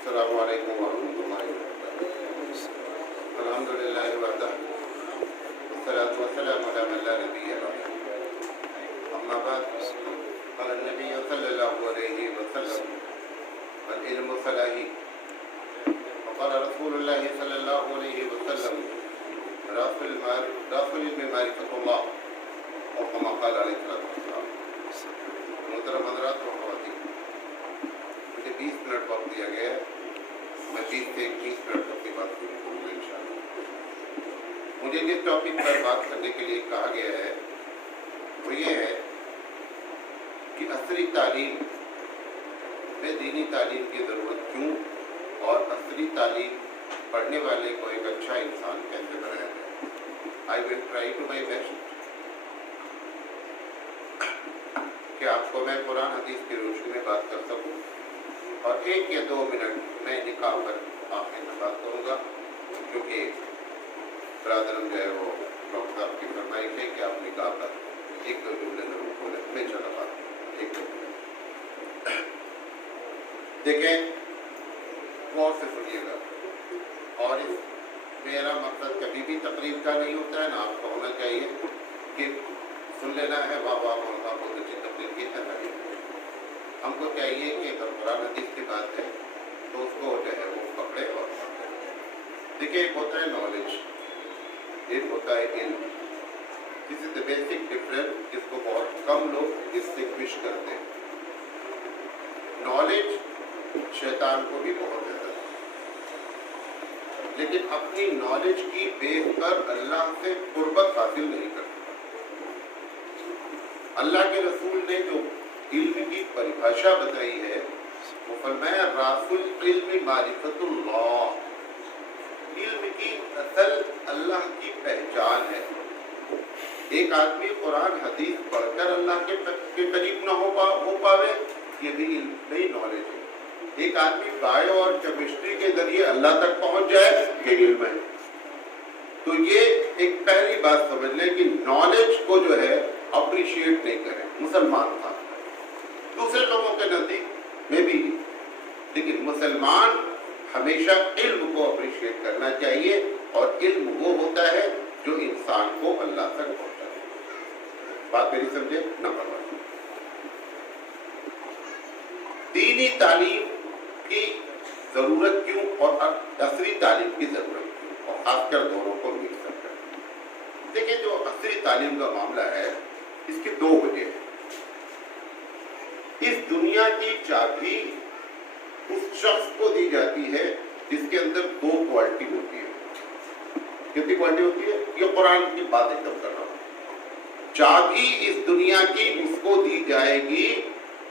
السلام علیکم ورحمۃ اللہ وبرکاتہ۔ الحمد للہ وحدہ والصلاۃ والسلام علی من لا نبی بعدہ، اما بعد قال النبی صلی اللہ علیہ وسلم العلم فلاحی، وقال رسول اللہ صلی اللہ علیہ وسلم راس العلم معرفۃ اللہ، اور کما قال علیہ السلام۔ محترم حضرات و خواتین، مجھے 20 منٹ وقت دیا گیا ہے، میں 20 سے 21 منٹ اپنی بات پوری کروں گا انشاءاللہ۔ مجھے جس ٹاپک پر بات کرنے کے لیے کہا گیا ہے وہ یہ ہے کہ عصری تعلیم میں دینی تعلیم کی ضرورت کیوں، اور عصری تعلیم پڑھنے والے کو ایک اچھا انسان کیسے بنایا جائے۔ I will try to my best کہ آپ کو میں قرآن حدیث کی روشنی میں بات کر سکوں، اور 1 یا 2 منٹ میں نکاح پر آخر میں بات کروں گا، کیونکہ برادرم جو ہے وہ ڈاکٹر صاحب کی فرمائش ہے کہ آپ نکاح پر 1-2 جملے ضرور بولیں۔ میں چلا بات 1-2 منٹ دیکھیں، غور سے سنیے گا، اور میرا مقصد کبھی بھی تقریر کا نہیں ہوتا ہے، نہ آپ کو ہونا چاہیے کہ سن لینا ہے واہ واہ آپ بہت اچھی تقریر کی ہے۔ ہم کو چاہیے کہ اگر قرآن حدیث کی بات ہے تو اس کو جو ہے وہ پکڑے اور دیکھیں۔ ایک ہوتا ہے نالج، ایک ہوتا ہے علم۔ دس از دا بیسک ڈفرنس جس کو بہت کم لوگ ڈسٹنگوش کرتے ہیں۔ نالج شیطان کو بھی بہت زیادہ، لیکن اپنی نالج کی بیس پر اللہ سے قربت حاصل نہیں کرتا۔ اللہ کے رسول نے جو علم کی پریبھاشا بتائی ہے وہ فرمایا راس العلم معرفت اللہ، علم کی اصل اللہ کی پہچان ہے۔ ایک آدمی قرآن حدیث پڑھ کر اللہ کے قریب نہ ہو پاوے، یہ بھی علم نہیں، نالج ہے۔ ایک آدمی بایو اور کیمسٹری کے ذریعے اللہ تک پہنچ جائے، یہ علم ہے۔ تو یہ ایک پہلی بات سمجھ لیں کہ نالج کو جو ہے اپریشیٹ نہیں کریں مسلمان تھا، دوسرے لوگوں کے نزدیک میں بھی، لیکن مسلمان ہمیشہ علم کو اپریشیٹ کرنا چاہیے، اور علم وہ ہوتا ہے جو انسان کو اللہ تک پہنچائے۔ بات میری سمجھے؟ نمبر 1، دینی تعلیم کی ضرورت کیوں اور عصری تعلیم کی ضرورت کیوں، اور خاص کر دونوں کو مکس کر۔ دیکھیں، جو عصری تعلیم کا معاملہ ہے اس کی 2 وجہ ہیں۔ اس دنیا کی چابی اس شخص کو دی جاتی ہے جس کے اندر 2 کوالٹی ہوتی ہے۔ کتنی کوالٹی ہوتی ہے؟ یہ قرآن کی بات ایک دم کر رہا ہوں۔ چابی اس دنیا کی اس کو دی جائے گی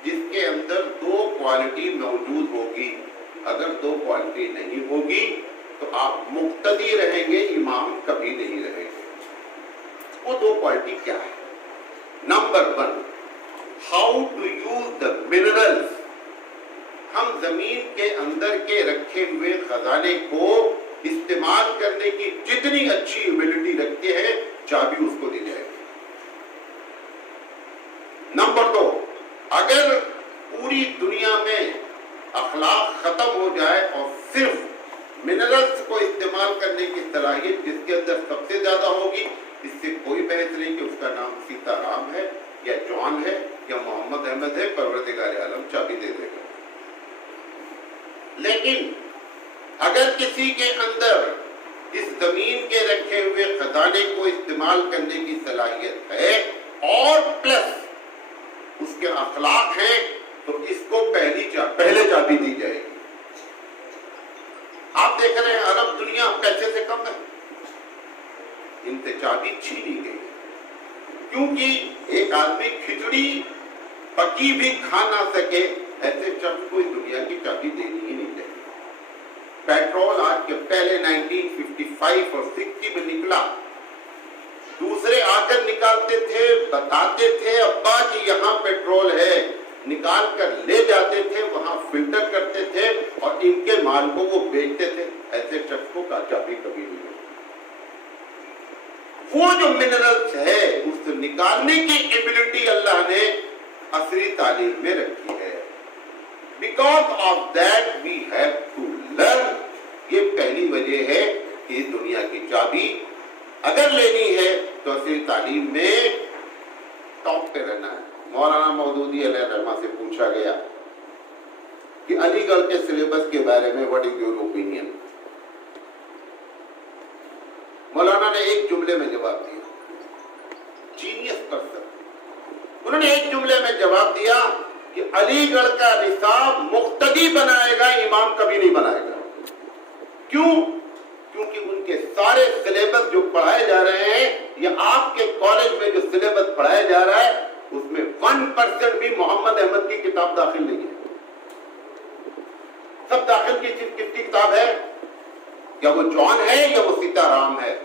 جس کے اندر 2 کوالٹی موجود ہوگی۔ اگر 2 کوالٹی نہیں ہوگی تو آپ مقتدی رہیں گے، امام کبھی نہیں رہیں گے۔ وہ 2 کوالٹی کیا ہے؟ Number 1، how to use the minerals. ہم زمین کے اندر کے رکھے ہوئے خزانے کو استعمال کرنے کی جتنی اچھی ایبلٹی رکھتے ہیں، چابی اس کو دی جائے گی۔ نمبر 2، اگر پوری دنیا میں اخلاق ختم ہو جائے اور صرف منرلز کو استعمال کرنے کی صلاحیت جس کے اندر سب سے زیادہ ہوگی، اس سے کوئی بحث نہیں کہ اس کا نام سیتا رام ہے یا جان ہے یا محمد احمد ہے، پروردگار عالم چابی دے دے گا۔ لیکن اگر کسی کے اندر اس زمین کے رکھے ہوئے خزانے کو استعمال کرنے کی صلاحیت ہے اور پلس اس کے اخلاق ہیں، تو اس کو پہلے چابی دی جائے گی۔ آپ دیکھ رہے ہیں عرب دنیا پیسے سے کم ہے، ان سے چابی چھینی گئی، کیونکہ ایک آدمی کھچڑی پکی بھی کھا نہ سکے، ایسے شخص کو اس دنیا کی چابی دینی ہی نہیں چاہیے۔ پیٹرول آج کے پہلے 1955 اور 60 میں نکلا، دوسرے آ کر نکالتے تھے، بتاتے تھے ابا کہ یہاں پیٹرول ہے، نکال کر لے جاتے تھے، وہاں فلٹر کرتے تھے اور ان کے مال کو وہ بیچتے تھے۔ ایسے شخص کو چابی کبھی نہیں۔ وہ جو منرلز ہے اس سے نکالنے کی ایبلٹی اللہ نے عصری تعلیم میں رکھی ہے۔ Because of that we have to چابی اگر لینی ہے تو عصری تعلیم میں ٹاپ پہ رہنا ہے. مولانا مودودی علیہ رحمہ سے پوچھا گیا کہ علی گڑھ کے سلیبس کے بارے میں واٹ از یور اوپینین. مولانا نے ایک جملے میں جواب دیا, جینیس پرسن. انہوں نے ایک جملے میں جواب دیا کہ علی گڑھ کا نصاب مقتدی بنائے گا, امام کبھی نہیں بنائے گا. کیوں؟ کیونکہ ان کے سارے سلیبس جو پڑھائے جا رہے ہیں یا آپ کے کالج میں جو سلیبس پڑھایا جا رہا ہے اس میں 1% بھی محمد احمد کی کتاب داخل نہیں ہے. سب داخل کی چیز کس کی کتاب ہے؟ یا وہ جان ہے یا وہ سیتارام ہے.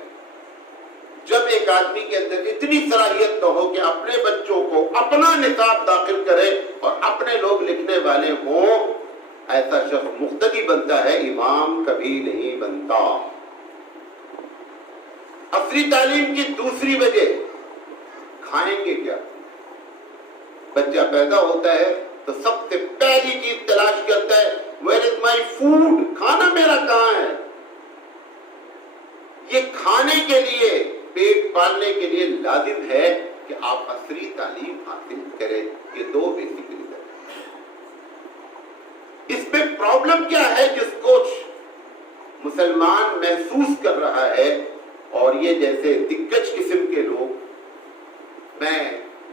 جب ایک آدمی کے اندر اتنی صلاحیت نہ ہو کہ اپنے بچوں کو اپنا نصاب داخل کرے اور اپنے لوگ لکھنے والے ہوں, ایسا شخص مقتدی بنتا ہے, امام کبھی نہیں بنتا. عصری تعلیم کی دوسری وجہ, کھائیں گے کیا. بچہ پیدا ہوتا ہے تو سب سے پہلی چیز تلاش کرتا ہے where is my food, کھانا میرا کہاں ہے. یہ کھانے کے لیے, پیٹ پالنے کے لیے لازم ہے کہ آپ عصری تعلیم حاصل کریں. یہ دو بیسک ریزن. اس میں پرابلم کیا ہے جس کو مسلمان محسوس کر رہا ہے, اور یہ جیسے دگج قسم کے لوگ, میں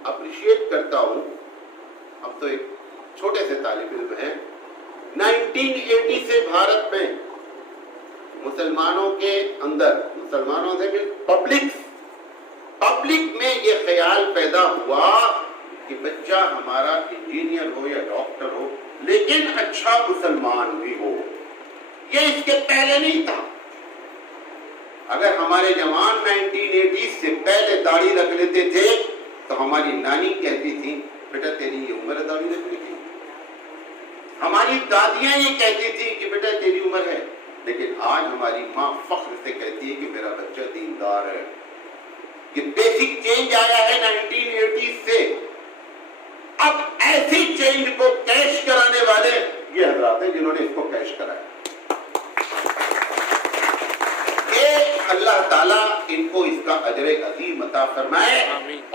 اپریشیٹ کرتا ہوں. اب تو ایک چھوٹے سے طالب علم ہیں, 1980 سے بھارت میں مسلمانوں کے اندر, مسلمانوں سے بھی پبلک میں یہ خیال پیدا ہوا کہ بچہ ہمارا انجینئر ہو یا ڈاکٹر ہو لیکن اچھا مسلمان بھی ہو. یہ اس کے پہلے نہیں تھا. اگر ہمارے جوان 1980 سے پہلے داڑھی رکھ لیتے تھے تو ہماری نانی کہتی تھی بیٹا تیری یہ عمر ہے داڑھی رکھنے کی. ہماری دادیاں یہ کہتی تھی کہ بیٹا تیری عمر ہے. لیکن آج ہماری ماں فخر سے کہتی ہے کہ میرا بچہ دیندار ہے. یہ بیسک چینج آیا ہے 1980 سے. اب ایسی چینج کو کیش کرانے والے یہ حضرات ہیں جنہوں نے اس کو کیش کرایا. اللہ تعالیٰ ان کو اس کا اجر عظیم عطا فرمائے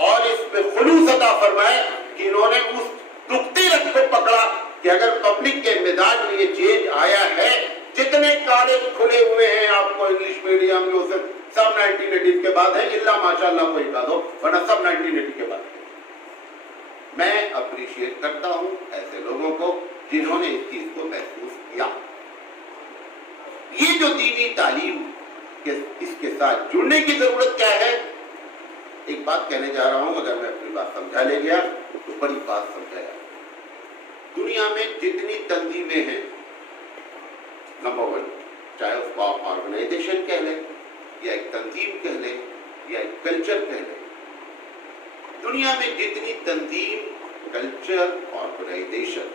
اور اس میں خلوص عطا فرمائے کہ انہوں نے اس دکھتی رت کو پکڑا کہ اگر پبلک کے مزاج میں یہ چینج آیا ہے. جتنے کالج کھلے ہوئے ہیں آپ کو انگلش میڈیم جو سب 1980 کے بعد ہیں, اللہ ماشاءاللہ کوئی بات ہو, ورنہ سب 1980 کے بعد. میں اپریشیٹ کرتا ہوں ایسے لوگوں کو جنہوں نے اس چیز کو محسوس کیا. یہ جو دینی تعلیم اس کے ساتھ جڑنے کی ضرورت کیا ہے. ایک بات کہنے جا رہا ہوں, اگر میں اپنی بات سمجھا لے گیا تو بڑی بات سمجھایا. دنیا میں جتنی تنظیمیں ہیں, نمبر 1, چاہے اس کو آپ آرگنائزیشن کہہ لیں یا ایک تنظیم کہہ لیں یا ایک کلچر کہہ لیں, دنیا میں جتنی تنظیم, کلچر, آرگنائزیشن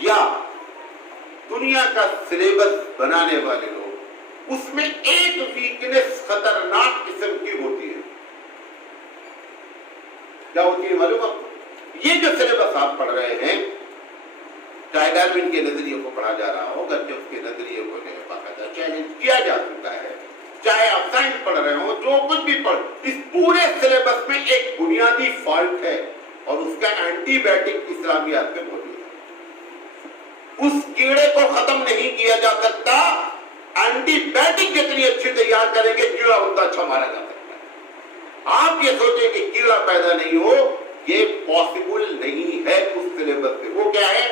یا دنیا کا سلیبس بنانے والے لوگ, اس میں ایک ویکنس خطرناک قسم کی ہوتی ہے. کیا ہوتی ہے معلوم ہے؟ یہ جو سلیبس آپ پڑھ رہے ہیں, چاہے ڈارون کے نظریے کو پڑھا جا رہا ہو, اگرچہ اس کے نظریے کو باقاعدہ چیلنج کیا جا چکا ہے, چاہے آپ سائنس پڑھ رہے ہو, جو کچھ بھی پڑھ, اس پورے سلیبس میں ایک بنیادی فالٹ ہے اور اس کا اینٹی بائیوٹک اسلامیات میں موجود ہے. اس کیڑے کو ختم نہیں کیا جا سکتا. اینٹی بائیوٹک جتنی اچھی تیار کریں گے کیڑا اتنا اچھا مارا جا سکتا ہے. آپ یہ سوچیں کہ کیڑا پیدا نہیں ہو, یہ پاسبل نہیں ہے اس سلیبس سے. وہ کیا ہے؟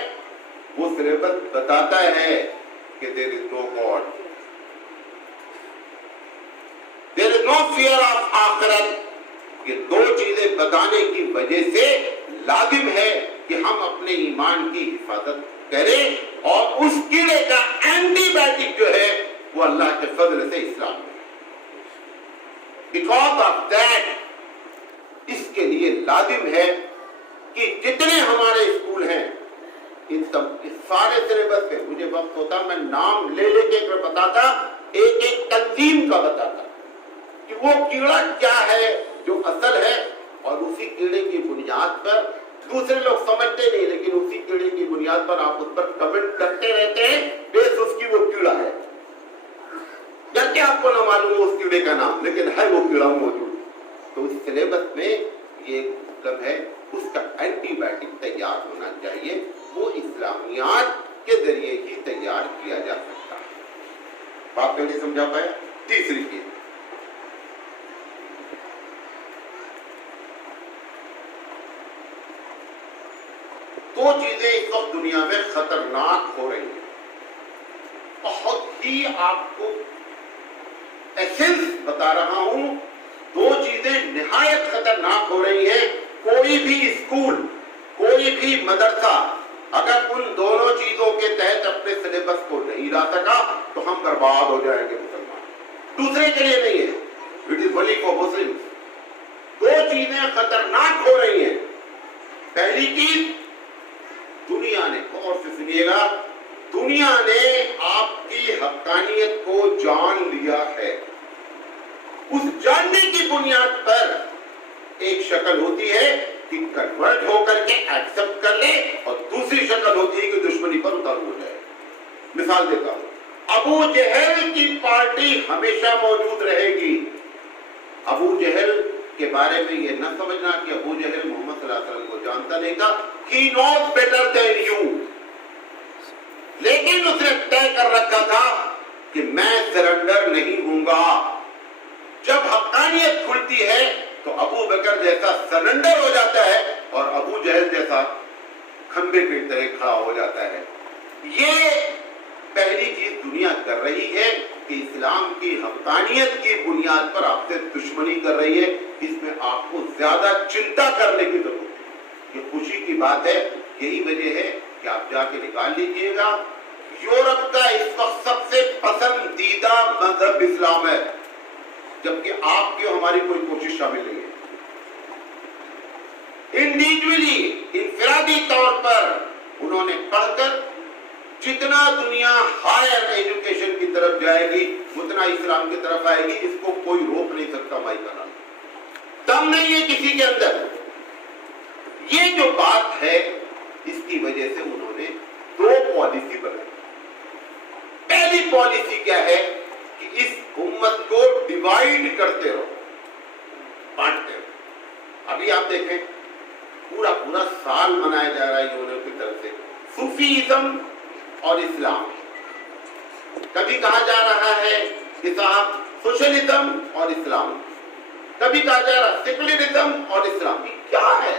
وہ سلیبس بتاتا ہے کہ there is no God, there is no fear of آخرت. یہ دو چیزیں بتانے کی وجہ سے لازم ہے کہ ہم اپنے ایمان کی حفاظت کریں اور اس کیڑے کا اینٹی بائیوٹک جو ہے وہ اللہ کے فضل سے اسلام ہے. بیکاز آف دیٹ اس کے لیے لازم ہے کہ جتنے ہمارے اسکول ہیں ان سب سارے سلیبس پہ, مجھے وقت ہوتا میں نام لے لے کے بتاتا, ایک ایک تنظیم کا بتاتا کہ وہ کیڑا کیا ہے جو اصل ہے, اور اسی کیڑے کی بنیاد پر دوسرے لوگ سمجھتے نہیں لیکن اسی کیڑے کی بنیاد پر آپ اس پر کمنٹ کرتے رہتے ہیں, بیس اس کی وہ کیڑا ہے. جب کہ آپ کو کو نہ معلوم ہو اس کیڑے کا نام، لیکن ہے وہ کیڑا موجود. تو اس سلیبس میں یہ مطلب ہے اس کا اینٹی بائیوٹک تیار ہونا چاہیے. وہ اسلامیات کے ذریعے ہی تیار کیا جا سکتا ہے. بات نہیں سمجھا پایا؟ تیسری چیز، دو چیزیں اس وقت دنیا میں خطرناک ہو رہی ہیں، بہت ہی آپ کو ایسنس بتا رہا ہوں. دو چیزیں نہایت خطرناک ہو رہی ہیں. کوئی بھی اسکول، کوئی بھی مدرسہ اگر ان دونوں چیزوں کے تحت اپنے سلیبس کو نہیں لا سکا تو ہم برباد ہو جائیں گے مسلمان. دوسرے کے لیے نہیں ہے، it is only for Muslims. دو چیزیں خطرناک ہو رہی ہیں. پہلی چیز، دنیا نے، غور سے سنیے گا، دنیا نے آپ کی حقانیت کو جان لیا ہے. اس جاننے کی بنیاد پر ایک شکل ہوتی ہے کہ کنورٹ ہو کر کے ایکسپٹ کر لے، اور دوسری شکل ہوتی ہے کہ دشمنی پر اتر ہو جائے. مثال دیتا ہوں، ابو جہل کی پارٹی ہمیشہ موجود رہے گی. ابو جہل کے بارے میں یہ نہ سمجھنا کہ ابو جہل محمد صلی اللہ علیہ وسلم کو جانتا نہیں تھا. He knows better than you. لیکن اس نے طے کر رکھا تھا کہ میں سرنڈر نہیں ہوں گا. جب حقانیت کھلتی ہے تو ابو بکر جیسا سرنڈر ہو جاتا ہے اور ابو جہل جیسا کھمبے کی طرح کھڑا ہو جاتا ہے. یہ پہلی چیز دنیا کر رہی ہے کہ اسلام کی حقانیت کی بنیاد پر آپ سے دشمنی کر رہی ہے. اس میں آپ کو زیادہ چنتا کرنے کی ضرورت ہے. یہ خوشی کی بات ہے. یہی وجہ ہے کہ آپ جا کے نکال لیجئے گا، یورپ کا اس وقت سب سے پسندیدہ مذہب اسلام ہے، جبکہ آپ کی ہماری کوئی کوشش شامل نہیں ہے. انڈیویجولی، انفرادی طور پر انہوں نے پڑھ کر جتنا دنیا ہائر ایجوکیشن کی طرف جائے گی اتنا اسلام کی طرف آئے گی. اس کو کوئی روک نہیں سکتا. مائی کا نام دم نہیں ہے کسی کے اندر. یہ جو بات ہے اس کی وجہ سے انہوں نے دو پالیسی بنائی. پہلی پالیسی کیا ہے کہ اس امت کو ڈیوائیڈ کرتے رہو، بانٹتے رہو. ابھی آپ دیکھیں پورا سال منایا جا رہا ہے یونیو کی طرف سے صوفیزم اور اسلام. کبھی کہا جا رہا ہے کہ صاحب سوشلزم اور اسلام، کبھی کہا جا رہا ہے سیکولرزم اور اسلام. یہ کیا ہے؟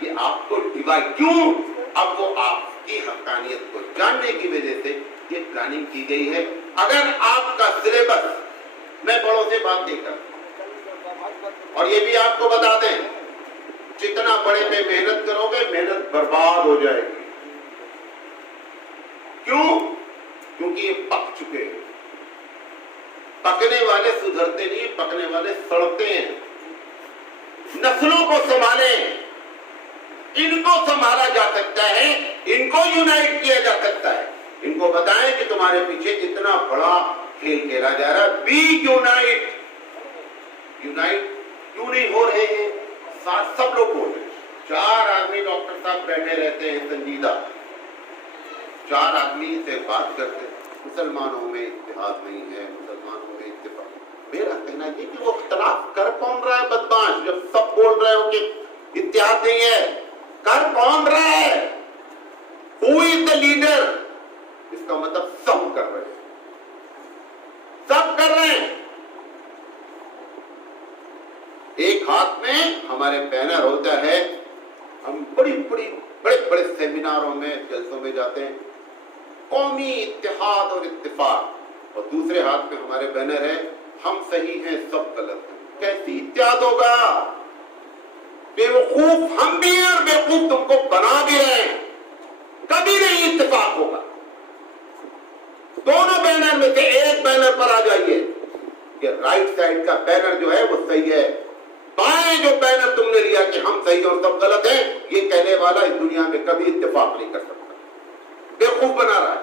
یہ آپ کو ڈیوائیڈ کیوں؟ اب وہ آپ کی حقانیت کو جاننے کی وجہ سے یہ پلاننگ کی گئی ہے. اگر آپ کا سلیبس، میں بڑوں سے بات نہیں کرتا اور یہ بھی آپ کو بتا دیں، جتنا بڑے پہ محنت کرو گے محنت برباد ہو جائے گی. کیوں؟ کیونکہ یہ پک چکے ہیں. پکنے والے سدھرتے نہیں، پکنے والے سڑتے ہیں. نسلوں کو سنبھالیں. ان کو سنبھالا جا سکتا ہے، ان کو یونائٹ کیا جا سکتا ہے. ان کو بتائیں کہ تمہارے پیچھے اتنا بڑا کھیل کھیلا جا رہا ہے. Be unite. یونائٹ کیوں نہیں ہو رہے ہیں؟ سب لوگ بول رہے ہیں. 4 آدمی ڈاکٹر صاحب بیٹھے رہتے ہیں سنجیدہ، 4 آدمی سے بات کرتے ہیں. مسلمانوں میں اتحاد نہیں ہے، مسلمانوں میں اتفاق. میرا کہنا یہ کہ وہ اختلاف کر کون رہا ہے بدماش؟ جب سب بول رہے ہو کہ اتحاد نہیں ہے، کر کون رہا ہے؟ Who is the leader؟ اس کا مطلب سب کر رہے ہیں، سب کر رہے ہیں. ایک ہاتھ میں ہمارے بینر ہوتا ہے، ہم بڑے بڑے سیمیناروں میں جلسوں میں جاتے ہیں، قومی اتحاد اور اتفاق، اور دوسرے ہاتھ میں ہمارے بینر ہے ہم صحیح ہیں سب غلط ہیں. کیسی اتحاد ہوگا؟ بیوقوف ہم بھی ہیں اور بیوقوف تم کو بنا بھی رہے ہیں. کبھی نہیں اتفاق ہوگا. دونوں بینر میں سے ایک بینر پر آ جائیے کہ رائٹ سائڈ کا بینر جو ہے وہ صحیح ہے، بائیں جو بینر تم نے لیا کہ ہم صحیح اور سب غلط ہیں، یہ کہنے والا اس دنیا میں کبھی اتفاق نہیں کر سکتا. بیوقوف بنا رہا ہے.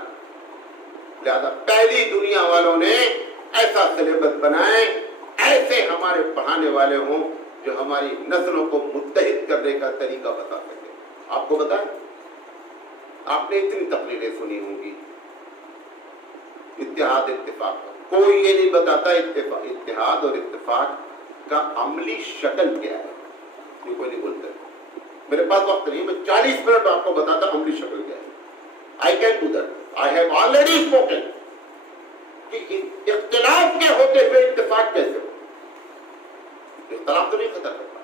لہذا پہلی دنیا والوں نے ایسا سلیبس بنائے، ایسے ہمارے پڑھانے والے ہوں جو ہماری نسلوں کو متحد کرنے کا طریقہ بتا سکے. آپ کو بتائیں، آپ نے اتنی تقریریں سنی ہوں گی اتحاد اتفاق پر. کوئی یہ نہیں بتاتا اتحاد اور اتفاق کا عملی شکل کیا ہے، یہ کوئی نہیں بولتا. میرے پاس وقت نہیں، میں 40 منٹ آپ کو بتاتا عملی شکل کیا ہے. I can do that. I have already spoken. کہ اختلاف کے ہوتے ہوئے اتفاق کیسے ہو؟ اختلاف تو نہیں ختم کرتا.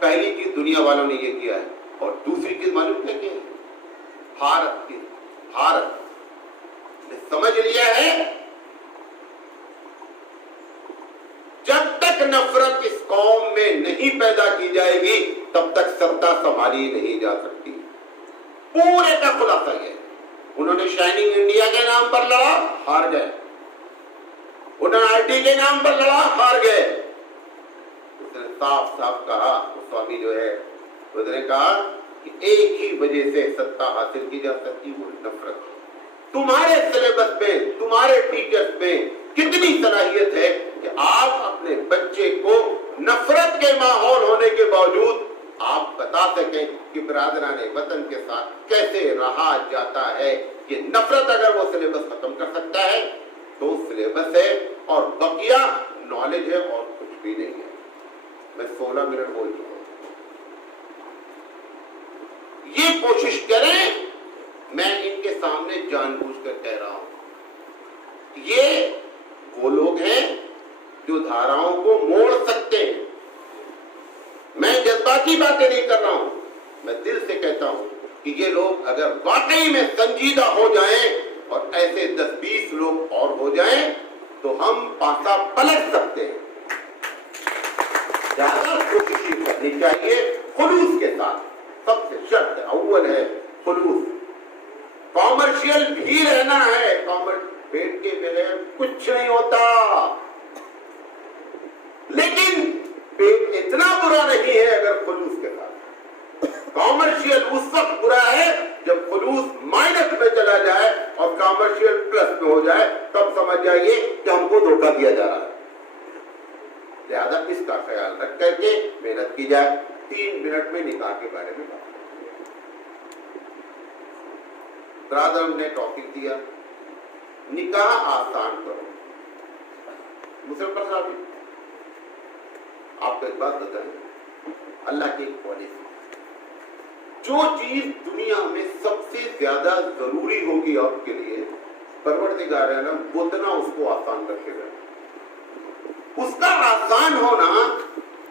پہلی چیز دنیا والوں نے یہ کیا ہے، اور دوسری چیز معلوم کیا ہے؟ حارت کی حارت نے سمجھ لیا ہے جب تک نفرت اس قوم میں نہیں پیدا کی جائے گی تب تک سطح سنبھالی نہیں جا سکتی. پورے کا خلاصہ یہ ہے. انہوں نے شائننگ انڈیا کے نام پر لڑا، ہار گئے. انہوں نے آئی ٹی کے نام پر لڑا، ہار گئے. اس نے صاف صاف کہا، سوامی جو ہے اس نے کہا کہ ایک ہی وجہ سے سطح حاصل کی جا سکتی، وہ نفرت. تمہارے سلیبس میں، تمہارے ٹیچرز میں کتنی صلاحیت ہے کہ آپ اپنے بچے کو نفرت کے ماحول ہونے کے باوجود آپ بتا سکیں کہ برادران وطن کے ساتھ کیسے رہا جاتا ہے. کہ نفرت اگر وہ سلیبس ختم کر سکتا ہے تو سلیبس ہے، اور بقیہ نالج ہے اور کچھ بھی نہیں ہے. میں 16 منٹ بول چکا ہوں. یہ کوشش کریں. میں ان کے سامنے جان بوجھ کر کہہ رہا ہوں، یہ وہ لوگ ہیں جو دھاراؤں کو موڑ سکتے ہیں. میں جذباتی باتیں نہیں کر رہا ہوں، میں دل سے کہتا ہوں کہ یہ لوگ اگر واقعی میں سنجیدہ ہو جائیں اور ایسے 10-20 لوگ اور ہو جائیں تو ہم پاسا پلٹ سکتے ہیں. زیادہ کوشش کرنی چاہیے خلوص کے ساتھ. سب سے شرط اول ہے خلوص. کامرشل بھی رہنا ہے. پیٹ کے بغیر کچھ نہیں ہوتا، لیکن پیٹ اتنا برا نہیں ہے اگر خلوص کے ساتھ. کامرشل اس وقت برا ہے جب خلوص مائنس میں چلا جائے اور کامرشل پلس میں ہو جائے، تب سمجھ جائیے کہ ہم کو دھوکہ دیا جا رہا ہے. لہذا اس کا خیال رکھ کر کے محنت کی جائے. 3 منٹ میں نکاح کے بارے میں بات. برادر نے ٹاپک دیا نکاح آسان کرو. مسلم صاحب آپ کو ایک بات بتائیں، اللہ کی ایک پالیسی، جو چیز دنیا میں سب سے زیادہ ضروری ہوگی آپ کے لیے، پروردگار عالم اتنا اس کو آسان رکھے گا. اس کا آسان ہونا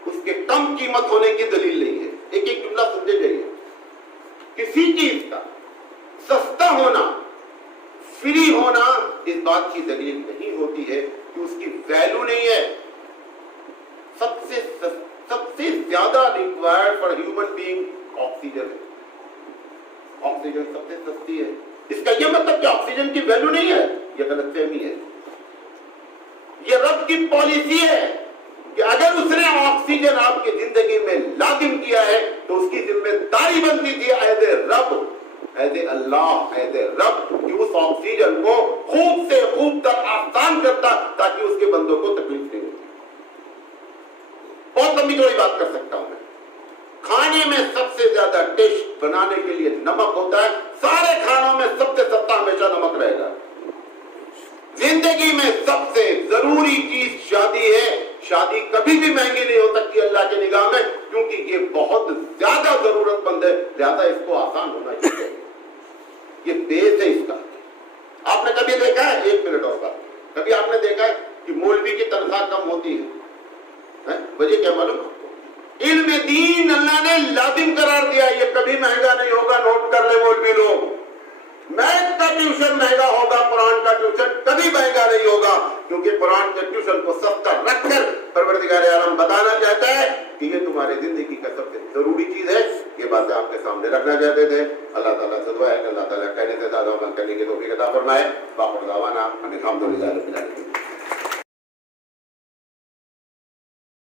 اس کے کم قیمت ہونے کی دلیل نہیں ہے. ایک ایک جملہ سمجھے جائیے. کسی چیز کا سستا ہونا، فری ہونا اس بات کی دلیل نہیں ہوتی ہے کہ اس کی ویلیو نہیں ہے. سب سے زیادہ required for human being oxygen ہے. آکسیجن سب سے سستی ہے. اس کا یہ مطلب کہ آکسیجن کی ویلیو نہیں ہے، یہ غلط فہمی ہے. یہ رب کی پالیسی ہے کہ اگر اس نے آکسیجن آپ کی زندگی میں لازم کیا ہے تو اس کی ذمہ داری بنتی تھی ایز اے رب، as a Allah, as a رب، کہ اس آکسیجن کو خوب سے خوب تر آسان کرتا تاکہ اس کے بندوں کو تکلیف نہیں ہوتی. بہت لمبی چوڑی بات کر سکتا ہوں میں. کھانے میں سب سے زیادہ ڈش بنانے کے لیے نمک ہوتا ہے. سارے کھانوں میں سب سے سستا ہمیشہ نمک رہے گا. زندگی میں سب سے ضروری چیز شادی ہے. شادی کبھی بھی مہنگی نہیں ہو سکتی اللہ کی نگاہ میں، کیونکہ یہ بہت زیادہ ضرورت مند ہے. لہذا اس کو آسان ہونا چاہیے. یہ بیس ہے اس کا. آپ نے کبھی دیکھا ہے، 1 منٹ اور بات، کبھی آپ نے دیکھا ہے کہ مولوی کی تنخواہ کم ہوتی ہے؟ وجہ کیا معلوم؟ علم دین اللہ نے لازم قرار دیا. یہ کبھی مہنگا نہیں ہوگا. نوٹ کر لے مولوی لوگ، میتھ کا ٹیوشن مہنگا ہوگا، قرآن کا ٹیوشن کبھی مہنگا نہیں ہوگا، کیونکہ قرآن کے ٹیوشن کو سستا رکھ کر پروردگار عالم بتانا چاہتا ہے کہ یہ تمہاری زندگی کا سب سے ضروری چیز ہے. یہ باتیں آپ کے سامنے رکھنا چاہتے تھے. اللہ تعالیٰ سے دعا ہے کہ اللہ تعالیٰ کہنے سے زیادہ عمل کرنے کی توفیق عطا فرمائے. باقی دعوانا الحمدللہ رب العالمین.